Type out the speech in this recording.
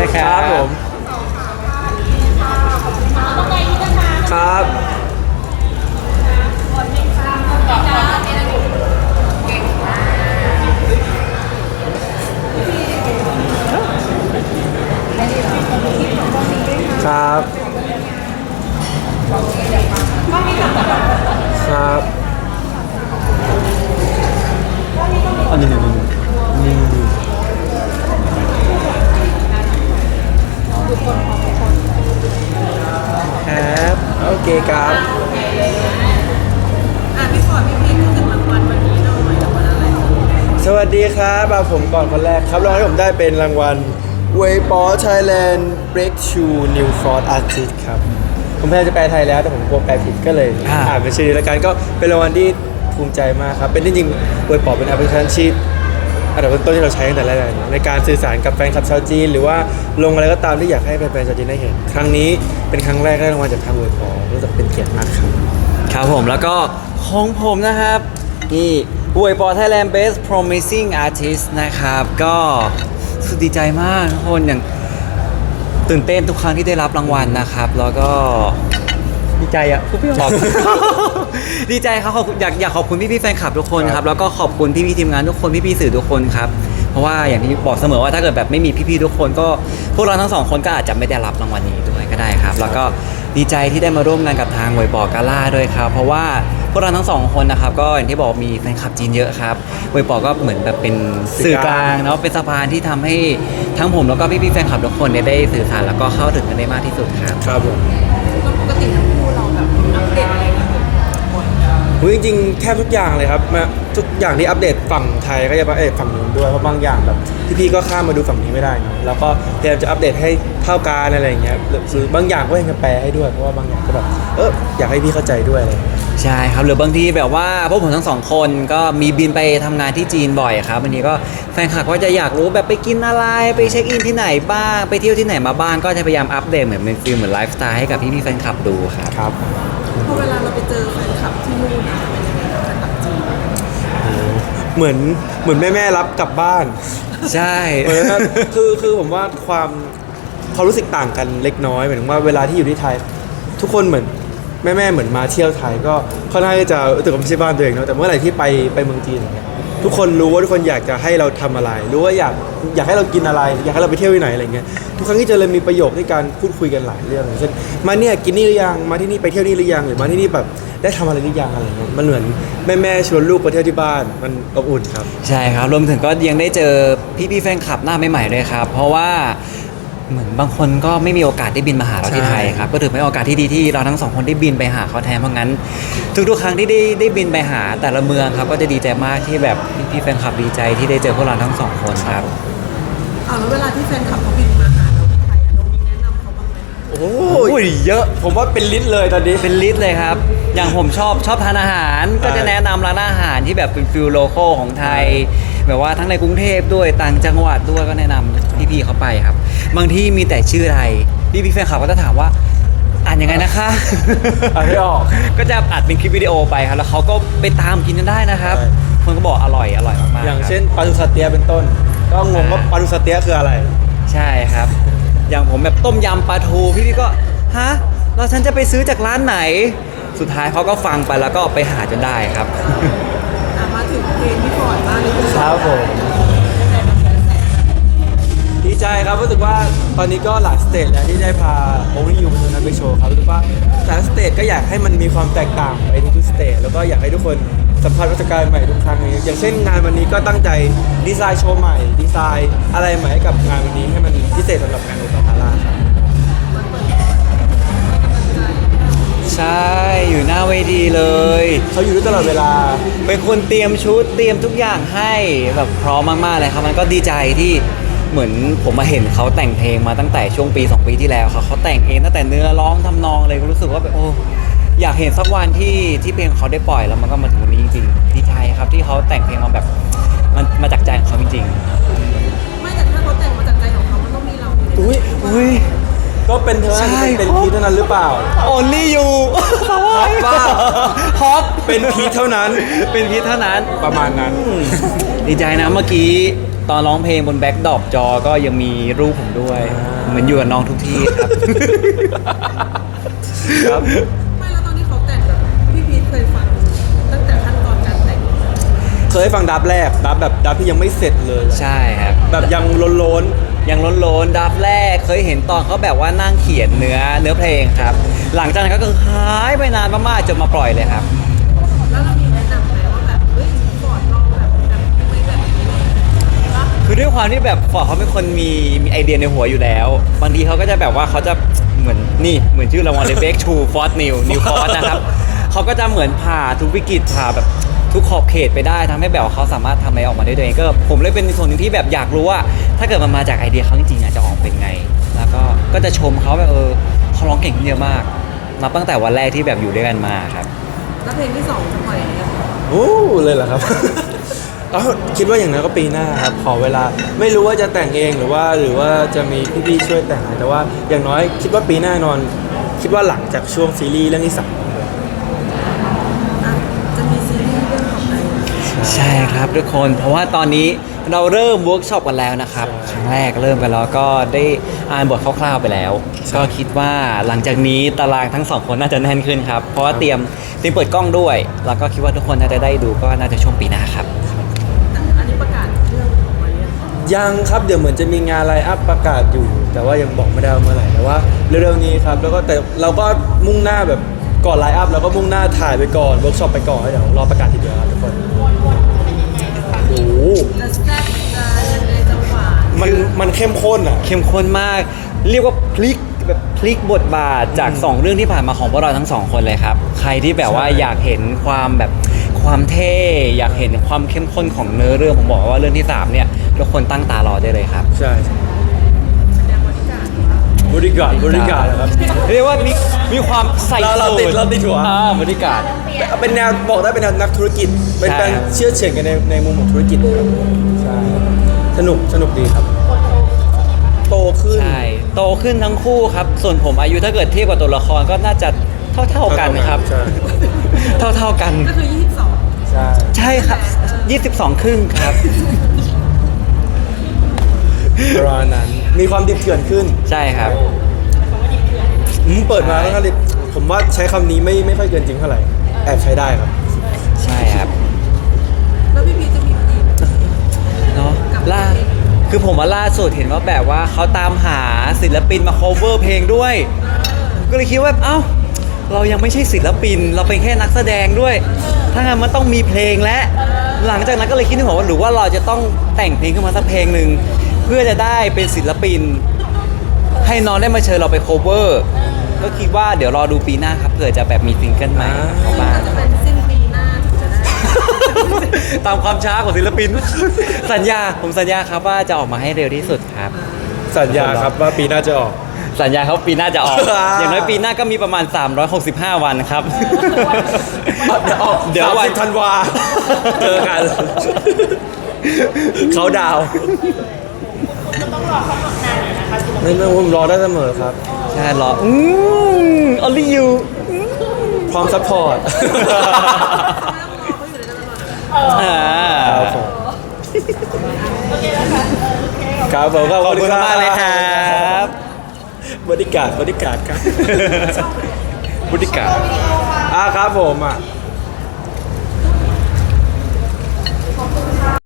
ช่คครัรับบผม ครับครับ คครับอะพี่ฟอร์ดพี่พีทพูดถึงรางวัลวันนี้หน่อยรางวัลอะไรสวัสดีครับมาผมก่อนคนแรกครับรางวัลที่ผมได้เป็นรางวัล w a y p o Thailand Breakthrough New Fraud Artist ครับ ผมพยายามจะแปลไทยแล้วแต่ผมกลัวแปลผิดก็เลยอ่าอ่านเป็นชื่อนี้แล้วกันก็เป็นรางวัลที่ภูมิใจมากครับ เป็นจริงๆ w a y p o เป็นแอปพลิเคชันที่ อันดับต้นๆที่เราใช้ตั้งแต่แรกในการสื่อสารกับแฟนคลับชาวจีน หรือว่าลงอะไรก็ตามที่อยากให้แฟนๆชาวจีนได้เห็น ครั้งนี้เป็นครั้งแรกได้รางวัลจากทาง w a y p o รู้สึกเป็นเกียรติมากครับครับผมแล้วก็ของผมนะครับ นี่อวยปอ Thailand Best Promising Artist นะครับ ก็สุดดีใจมากทุกคนอย่างตื่นเต้นทุกครั้งที่ได้รับรางวัลนะครับ แล้วก็ ดีใจอะพูดไม่อขออกบดีใจครับขอบคุณอยากอยากขอบคุณพี่พี่ๆแฟนคลับทุกคนครับแล้วก็ขอบคุณพี่พี่ๆทีมงานทุกคนพี่พี่ๆสื่อทุกคนครับเพราะว่าอย่างที่บอกเสมอว่าถ้าเกิดแบบไม่มีพี่พี่ๆทุกคนก็พวกเราทั้งสองคนก็อาจจะไม่ได้รับรางวัลนี้ด้วยก็ได้ครับ แล้วก็ดีใจที่ได้มาร่วมงานกับทางหวยบอกกาล่าด้วยครับเพราะว่าพวกเราทั้งสองคนนะครับก็อย่างที่บอกมีแฟนคลับจีนเยอะครับหวยบอกก็เหมือนแบบเป็นสื่อกลางเนาะเป็นสะพานที่ทำให้ทั้งผมแล้วก็พี่พี่ๆแฟนคลับทุกคนเนี่ยได้สื่อสารแล้วก็เข้าถึงกันได้มากที่สุดครับ ครับผมแล้วปก ติทั้งคู่เราแบบอัปเดตอะไร อยอุ๊ยจริงๆแทบทุกอย่างเลยครับมาทุกอย่างที่อัปเดตฝั่งไทยก็จะมาเอยฝั่งนู้นด้วยเพราะบางอย่างแบบพี่ๆก็ข้ามมาดูฝั่งนี้ไม่ได้เนอะแล้วก็พยายามจะอัปเดตให้เท่ากันอะไรอย่างเงี้ยหรือหรือบางอย่างก็ยังจะแปลให้ด้วยเพราะว่าบางอย่างก็แบบเอออยากให้พี่เข้าใจด้วยอะไรอย่างเงี้ย ใช่ครับหรือบางทีแบบว่าพวกผมทั้งสองคนก็มีบินไปทำงานที่จีนบ่อยครับวันนี้ก็แฟนคลับก็จะอยากรู้แบบไปกินอะไรไปเช็คอินที่ไหนบ้างไปเที่ยวที่ไหนมาบ้างก็จะพยายามอัปเดตเหมือนเป็นฟิลเหมือนไลฟ์สไตล์ให้กับพี่ๆแฟนคลับดูครับ ครับ พอเวลาเราไปเจอแฟนค ลับที่นู่นนะเป็นยังไงบ้างแฟนคลับจีนเหมือนเหมือนแม่ๆรับกลับบ้านใช่เหมือนว่าคือคือผมว่าความความรู้สึกต่างกันเล็กน้อยหมายถึงว่าเวลาที่อยู่ที่ไทย ทุกคนเหมือนแม่ๆเหมือนมาเที่ยวไทยก็ค่อนข้างที่จะรู้สึกว่าไม่ใช่บ้านตัวเองเนาะแต่เมื่อไหร่ที่ไปไปเมืองจีนอย่างเงี้ย ทุกคนรู้ว่าทุกคนอยากจะให้เราทำอะไร รู้ว่าอยากอยากให้เรากินอะไร อยากให้เราไปเที่ยวที่ไหนอะไรเงี้ยทุกครั้งที่เจอเลยมีประโยคในการพูดคุยกันหลายเรื่องเช่นมาเนี่ยกินนี่หรือยังมาที่นี่ไปเที่ยวนี่หรือยังหรือมาที่นี่แบบได้ทำอะไรหรือยังอะไรเงี้ยมันเหมือนแม่แม่ชวนลูกไปเที่ยวที่บ้านมันอบอุ่นครับ ใช่ครับรวมถึงก็ยังได้เจอพี่พี่แฟนคลับหน้าใหม่ๆด้วยครับ เพราะว่า เหมือนบางคนก็ไม่มีโอกาสได้บินมาหาเราที่ใช่ไทยครับก็ถือเป็นโอกาสที่ดีที่เราทั้งสองคนได้บินไปหาเขาแทนเพราะงั้น ทุกๆครั้งที่ได้ได้บินไปหาแต่ละเมืองครับ ก็จะดีใจมากที่แบบพี่ๆแฟนคลับดีใจที่ได้เจอพวกเราทั้งสองคนครับอ้าวแล้วเวลาที่แฟนคลับเขาบินมาหาเราที่ไทยอะเรามีแนะนำเขาบ้างไหมโอ้ยเยอะผมว่าเป็นลิตรเลยตอนนี้ เป็นลิสต์เลยครับ อย่างผมชอบชอบทานอาหารก็จะแนะนำร้านอาหารที่แบบเป็นฟิลโลโก้ของไทย แบบว่าทั้งในกรุงเทพด้วยต่างจังหวัดด้วยก็แนะนำพี่ๆเขาไปครับ บางที่มีแต่ชื่อไทยพี่พี่ๆแฟนคลับก็จะถามว่า อ่านยังไงนะคะ อ่านไม่ออก ก็จะอัดเป็นคลิปวิดีโอไปครับ แล้วเขาก็ไปตามกินกันได้นะครับ ใช่ คนก็บอกอร่อยอร่อยมากๆอย่างครับเช่นปลาดุกสเตียเป็นต้น ก็งงว่าปลาดุกสเตียคืออะไร ใช่ครับ อย่างผมแบบต้มยำปลาทูพี่ๆก็ฮะแล้วฉันจะไปซื้อจากร้านไหน สุดท้ายเขาก็ฟังไปแล้วก็ไปหาจนได้ครับอะมาถึง เพลงพี่ฟอร์ดบ้างนี่คือครับผมดีใจครับรู้สึกว่าตอนนี้ก็หลายสเตจแล้วที่ได้พาโอนิยูมาดูนันไปโชว์ครับรู้สึกว่าแต่ละสเตจก็อยากให้มันมีความแตกต่างไปทุกๆสเตจแล้วก็อยากให้ทุกคนสัมผัสประสบการณ์ใหม่ทุกครั้งอย่างเงี้ยอย่างเช่นงานวันนี้ก็ตั้งใจดีไซน์โชว์ใหม่ ดีไซน์อะไรใหม่ให้กับงานวันนี้ให้มันพิเศษสำหรับงานโอตา ใช่อยู่หน้าเวทีเลย เขาอยู่ด้วยตลอดเวลา เป็นคนเตรียมชุดเตรียมทุกอย่างให้แบบพร้อมมากๆเลยครับ มันก็ดีใจที่เหมือนผมมาเห็นเขาแต่งเพลงมาตั้งแต่ช่วงปี 2 ปีที่แล้วครับเขาแต่งเองตั้งแต่เนื้อร้องทำนองเลยก็รู้สึกว่าแบบโอ้อยากเห็นสักวันที่ที่เพลงเขาได้ปล่อยแล้วมันก็มาถึงวันนี้จริงๆดีใจครับที่เขาแต่งเพลงมาแบบมันมาจากใจของเขาจริงไเป็นเธอใช่เป็นเป็นพีทเท่านั้นหรือเปล่า only you ฮอปบ้าฮอปเป็นพีทเท่านั้น เป็นพีทเท่านั้น ประมาณนั้น ดีใจนะเมื่อกี้ ตอนร้องเพลงบนแบ็คดรอปจอก็ยังมีรูปผมด้วยอ่าเหมือนอยู่กับน้องทุกที่ครับ ครับไม่แล้วตอนที่เขาแต่งแบบพี่พีทเคยฟังตั้งแต่ขั้นตอนการแต่งเคยให้ฟังดับแรกดับแบบดับที่ยังไม่เสร็จเลย ใช่ครับ แบบยังโล้น ยังล้นล้นๆดับแรกเคยเห็นตอนเขาแบบว่านั่งเขียนเนื้อเนื้อเพลงครับ หลังจากนั้นก็คือหายไปนานมากๆจนมาปล่อยเลยครับ แล้วเรามีแนะนำไหมว่าแบบเฮ้ยฟอร์ดลองแบบแบบไม่แบบนี้ปะคือด้วยความที่แบบฟอร์ดเขาเป็นคนมีมีไอเดียในหัวอยู่แล้ว บางทีเขาก็จะแบบว่าเขาจะเหมือนนี่เหมือนชื่อรางวัลเลยเบคชูฟอร์ดนิวนิวฟอร์ดนะครับเขาก็จะเหมือนผ่าทุกวิกฤตผ่าแบบ ทุกขอบเขตไปได้ทำให้แบบว่าเขาสามารถทำอะไรออกมาได้ด้วยเองก็ผมเลยเป็นส่วนหนึ่งที่แบบอยากรู้ว่า ถ้าเกิดมันมาจากไอเดียเขาจริงๆอะจะออกเป็นไง แล้วก็ก็จะชมเขาแบบเออเขาร้องเก่งขึ้นเยอะมากนับตั้งแต่วันแรกที่แบบอยู่ด้วยกันมาครับแล้วเพลงที่สองจะปล่อยยังไงๆโอ้เลยเหรอครับ เอ้าคิดว่าอย่างนั้นก็ปีหน้าครับขอเวลาไม่รู้ว่าจะแต่งเองหรือว่าหรือว่าจะมีพี่ๆช่วยแต่งแต่ว่าอย่างน้อยคิดว่าปีหน้านอน คิดว่าหลังจากช่วงซีรีส์เรื่องที่สาม อะจะมีซีรีส์เรื่องของอะไร ใช่ ครับทุกคน เพราะว่าตอนนี้เราเริ่มเวิร์กช็อปกันแล้วนะครับครั้งแรกเริ่มกันแล้วก็ได้อ่านบทคร่าวๆไปแล้ว ก็คิดว่าหลังจากนี้ตารางทั้งสองคนน่าจะแน่นขึ้นครับ เพราะว่าเตรียมเตรียมเปิดกล้องด้วย แล้วก็คิดว่าทุกคนน่าจะได้ดูก็น่าจะช่วงปีหน้าครับแต่อันนี้ประกาศเรื่องออกมาเนี่ยงยังครับเดี๋ยวเหมือนจะมีงานไลน์อัพประกาศอยู่ แต่ว่ายังบอกไม่ได้ว่าเมื่อไหร่แต่ว่าเร็วๆนี้ครับแล้วก็แต่เราก็มุ่งหน้าแบบก่อนไลน์อัพแล้วก็มุ่งหน้าถ่ายไปก่อนเวิร์กช็อปไปก่อนแล้วเดี๋ยวรอประกาศทีเดียวครับ มันมันเข้มข้นอะ เข้มข้นมาก เรียกว่าพลิกแบบพลิกบทบาทจาก 2 เรื่องที่ผ่านมาของพวกเราทั้งสองคนเลยครับ ใครที่แบบว่าใช่อยากเห็นความแบบความเท่ อยากเห็นความเข้มข้นของเนื้อเรื่องผมบอกว่าเรื่องที่สามเนี่ยทุกคนตั้งตารอได้เลยครับ ใช่แสดงบริการว่าบริการบริการนะครับเรียกว่ามีมีความใส่เราเราติดเราติดหัวอ่าบริการเป็นแนวบอกได้เป็นแนวนักธุรกิจ เป็นใช่การครับเชื่อเฉื่อยกันในในมุมของธุรกิจครับใช่สนุกสนุกดีครับโต ขึ้น ใช่ โตขึ้นทั้งคู่ครับ ส่วนผมอายุถ้าเกิดเทียบกับตัวละครก็น่าจะเท่าเท่าๆกันครับ ใช่เท่าเท่าๆกัน ก็คือ 22 ใช่ ใช่ครับ 22 ครึ่งครับ ประมาณนั้น มีความดิบเถื่อนขึ้น ใช่ครับอืมเปิดมาแล้วก็ดิบผมว่าใช้คำนี้ไม่ไม่ค่อยเกินจริงเท่าไหร่ แอบใช้ได้ครับ ใช่ครับ แล้วพี่พีชจะมีดีเนาะล่า คือผมว่าล่าสุดเห็นว่าแบบว่าเขาตามหาศิลปินมา cover เพลงด้วย ก็เลยคิดว่าเอ้า เรายังไม่ใช่ศิลปิน เราเป็นแค่นักแสดงด้วย ถ้างั้นมันต้องมีเพลงและ หลังจากนั้นก็เลยคิดถึงว่าหรือว่าเราจะต้องแต่งเพลงขึ้นมาสักเพลงหนึ่งเพื่อจะได้เป็นศิลปิน ให้น้องได้มาเชิญเราไป cover ก็คิดว่าเดี๋ยวรอดูปีหน้าครับเผื่อจะแบบมีซิงเกิลใหม่ของบ้าง จะเป็นสิ้น ตามความช้าของศิลปิน สัญญาผมสัญญาครับว่าจะออกมาให้เร็วที่สุดครับ สัญญาครับว่าปีหน้าจะออก สัญญาเขาปีหน้าจะออกอ่าอย่างน้อยปีหน้าก็มีประมาณ 365 วันครับ เดี๋ยวออกเดี๋ยววันธันวาเจอกัน เขาดาวน์ไม่ไม่ผมรอได้เสมอครับ ใช่เหรออืม only you พร้อมซัพพอร์ต อ่าครับผมครับผมขอบคุณมากเลยครับบริการบริการครับบริการอ่าครับผมอะ